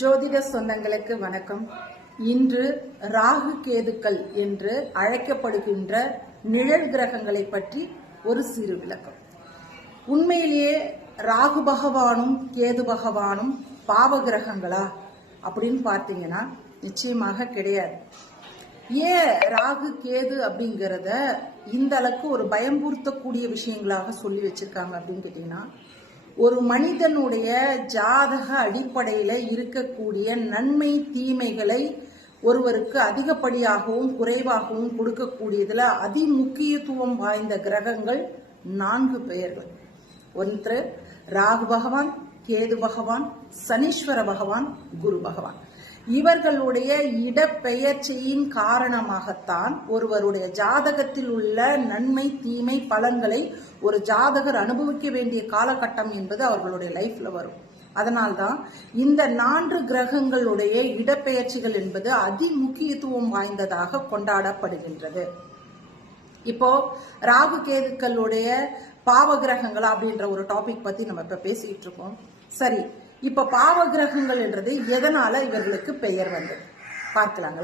ஜோதிட சொந்தங்களுக்கு வணக்கம். இன்று ராகு கேதுக்கள் என்று அழைக்கப்படுகின்ற நிழல் கிரகங்களை பற்றி ஒரு சிறு விளக்கம். உண்மையிலேயே ராகு பகவானும் கேது பகவானும் பாவ கிரகங்களா அப்படின்னு பார்த்தீங்கன்னா நிச்சயமாக கிடையாது. ஏன் ராகு கேது அப்படிங்கிறத இந்த அளவுக்கு ஒரு பயம்புறுத்தக்கூடிய விஷயங்களாக சொல்லி வச்சிருக்காங்க அப்படின்னு கேட்டீங்கன்னா, ஒரு மனிதனுடைய ஜாதக அடிப்படையில இருக்கக்கூடிய நன்மை தீமைகளை ஒருவருக்கு அதிகப்படியாகவும் குறைவாகவும் கொடுக்கக்கூடியதுல அதிமுக்கியத்துவம் வாய்ந்த கிரகங்கள் 4 பெயர்கள். ஒன்று ராகு பகவான், கேது பகவான், சனீஸ்வர பகவான், குரு பகவான். இவர்களுடைய இடப்பெயர்ச்சியின் காரணமாகத்தான் ஒருவருடைய ஜாதகத்தில் உள்ள நன்மை தீமை பலன்களை ஒரு ஜாதகர் அனுபவிக்க வேண்டிய காலகட்டம் என்பது அவர்களுடைய லைஃப்ல வரும். அதனால்தான் இந்த 4 கிரகங்களுடைய இடப்பெயர்ச்சிகள் என்பது அதிமுக்கியத்துவம் வாய்ந்ததாக கொண்டாடப்படுகின்றது. இப்போ ராகு கேதுக்களுடைய பாவ கிரகங்களா அப்படின்ற ஒரு டாபிக் பத்தி நம்ம இப்ப பேசிட்டு இருக்கோம். சரி, இப்ப பாவ கிரகங்கள் என்றது எதனால இவர்களுக்கு பெயர் வந்தது பார்க்கலாங்களா?